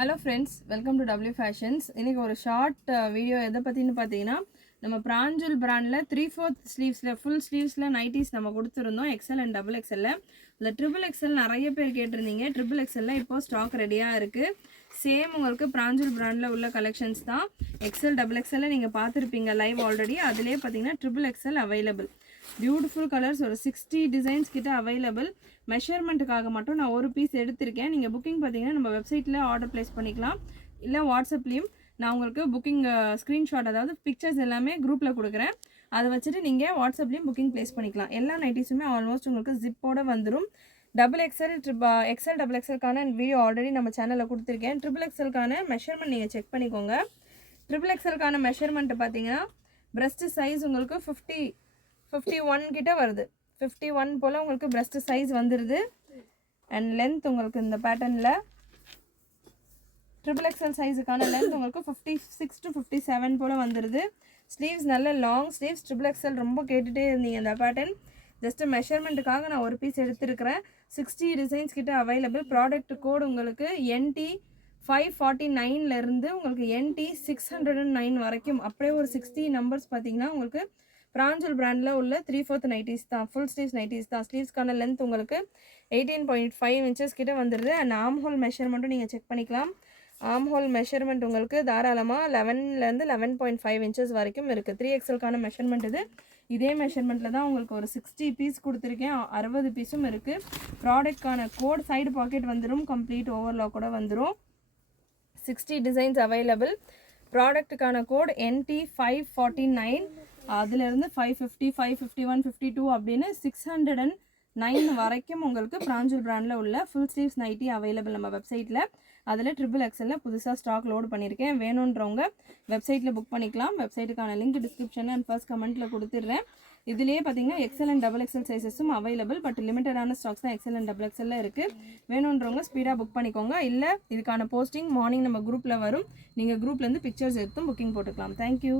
Hello friends, welcome to W Fashions. இன்னைக்கு ஒரு short video எதை பற்றின்னு பார்த்தீங்கன்னா நம்ம பிராஞ்சல் பிராண்டில் 3/4 ஸ்லீவ்ஸில் ஃபுல் ஸ்லீவ்ஸில் நைட்டிஸ் நம்ம கொடுத்துருந்தோம் எக்ஸல் அண்ட் டபுள் எக்ஸலில். இல்லை ட்ரிபிள் எக்ஸல் நிறைய பேர் கேட்டிருந்தீங்க. ட்ரிபிள் எக்ஸலில் இப்போது ஸ்டாக் ரெடியாக இருக்குது. சேம் உங்களுக்கு பிராஞ்சல் பிராண்டில் உள்ள கலெக்ஷன்ஸ் தான். எக்ஸல் டபுள் எக்ஸலில் நீங்கள் பார்த்துருப்பீங்க லைவ் ஆல்ரெடி. அதிலே பார்த்தீங்கன்னா triple excel available. Beautiful colours ஒரு 60 டிசைன்ஸ் கிட்ட அவைலபிள். மெஷர்மெண்ட்டுக்காக மட்டும் நான் ஒரு பீஸ் எடுத்திருக்கேன். நீங்கள் புக்கிங் பார்த்தீங்கன்னா நம்ம வெப்சைட்டில் ஆர்டர் ப்ளேஸ் பண்ணிக்கலாம், இல்லை வாட்ஸ்அப்லேயும் நான் உங்களுக்கு புக்கிங் ஸ்க்ரீன்ஷாட் அதாவது பிக்சர்ஸ் எல்லாமே குரூப்பில் கொடுக்குறேன். அதை வச்சுட்டு நீங்கள் வாட்ஸ்அப்லேயும் புக்கிங் ப்ளேஸ் பண்ணிக்கலாம். எல்லா நைட்டிஸுமே ஆல்மோஸ்ட் உங்களுக்கு ஜிப்போட வந்துடும். டபுள் எக்ஸல் எக்ஸல் டபுள் எக்ஸலுக்கான வீடியோ ஆல்ரெடி நம்ம சேனலில் கொடுத்துருக்கேன். ட்ரிபிள் எக்ஸலுக்கான மெஷர்மெண்ட் நீங்கள் செக் பண்ணிக்கோங்க. ட்ரிபிள் எக்ஸலுக்கான மெஷர்மெண்ட்டு பார்த்தீங்கன்னா பிரஸ்ட்டு சைஸ் உங்களுக்கு 51 கிட்ட வருது. 51 போல் உங்களுக்கு பிரஸ்ட் சைஸ் வந்துடுது. அண்ட் லென்த் உங்களுக்கு இந்த பேட்டர்னில் ட்ரிபிள் எக்ஸல் சைஸுக்கான லென்த் உங்களுக்கு 56 to 57 போல் வந்துடுது. ஸ்லீவ்ஸ் நல்ல லாங் ஸ்லீவ்ஸ். ட்ரிபிள் எக்ஸல் ரொம்ப கேட்டுகிட்டே இருந்தீங்க இந்த பேட்டர்ன். ஜஸ்ட்டு மெஷர்மெண்ட்டுக்காக நான் ஒரு பீஸ் எடுத்துருக்கிறேன். 60 டிசைன்ஸ் கிட்ட அவைலபிள். ப்ராடக்ட் கோடு உங்களுக்கு NT 549 உங்களுக்கு NT 609 வரைக்கும். அப்படியே ஒரு 60 நம்பர்ஸ் பார்த்தீங்கன்னா உங்களுக்கு பிராஞ்சல் பிராண்டில் உள்ள 3/4 நைட்டிஸ் தான். ஃபுல் ஸ்லீவ்ஸ் நைட்டிஸ் தான். ஸ்லீவ்ஸ்க்கான லென்த் உங்களுக்கு 18.5 inches கிட்ட வந்துடுது. அண்ட் ஆம் ஹோல் மெஷர்மெண்ட்டும் நீங்கள் செக் பண்ணிக்கலாம். ஆம் ஹோல் மெஷர்மெண்ட் உங்களுக்கு தாராளமாக 11லேருந்து 11.5 inches வரைக்கும் இருக்குது. 3XLக்கான மெஷர்மெண்ட் இது. இதே மெஷர்மெண்ட்டில் தான் உங்களுக்கு ஒரு 60 பீஸ் கொடுத்துருக்கேன். 60 பீஸும் இருக்குது. ப்ராடக்ட்கான கோட் சைடு பாக்கெட் வந்துடும். கம்ப்ளீட் ஓவர்லாக் கூட வந்துடும். 60 டிசைன்ஸ் அவைலபிள். ப்ராடக்ட்டுக்கான கோட் NT 549. அதிலிருந்து 550, 551, 52 அப்படின்னு 609 வரைக்கும் உங்களுக்கு பிராஞ்சல் பிராண்டில் உள்ள ஃபுல் ஸ்லீவ்ஸ் நைட்டி அவைலபிள் நம்ம வெப்சைட்டில். அதில் ட்ரிபிள் எக்ஸலில் புதுசாக ஸ்டாக் லோடு பண்ணியிருக்கேன். வேணுன்றவங்க வெப்சைட்டில் புக் பண்ணிக்கலாம். வெப்சைட்டுக்கான லிங்க் டிஸ்கிரிப்ஷனில் அண்ட் ஃபர்ஸ்ட் கமெண்ட்டில் கொடுத்துட்றேன். இதுலேயே பார்த்தீங்கன்னா எக்ஸல் அண்ட் டபுள் எக்ஸல் சைஸஸும் அவைலபிள். பட் லிமிட்டடான ஸ்டாக்ஸ் தான் எக்ஸல் அண்ட் டபுள் எக்ஸலில் இருக்குது. வேணுன்றவங்க ஸ்பீடாக புக் பண்ணிக்கோங்க. இல்லை இதுக்கான போஸ்டிங் மார்னிங் நம்ம குரூப்பில் வரும். நீங்கள் குரூப்லேருந்து பிக்சர்ஸ் எடுத்தும் புக்கிங் போட்டுக்கலாம். தேங்க்யூ.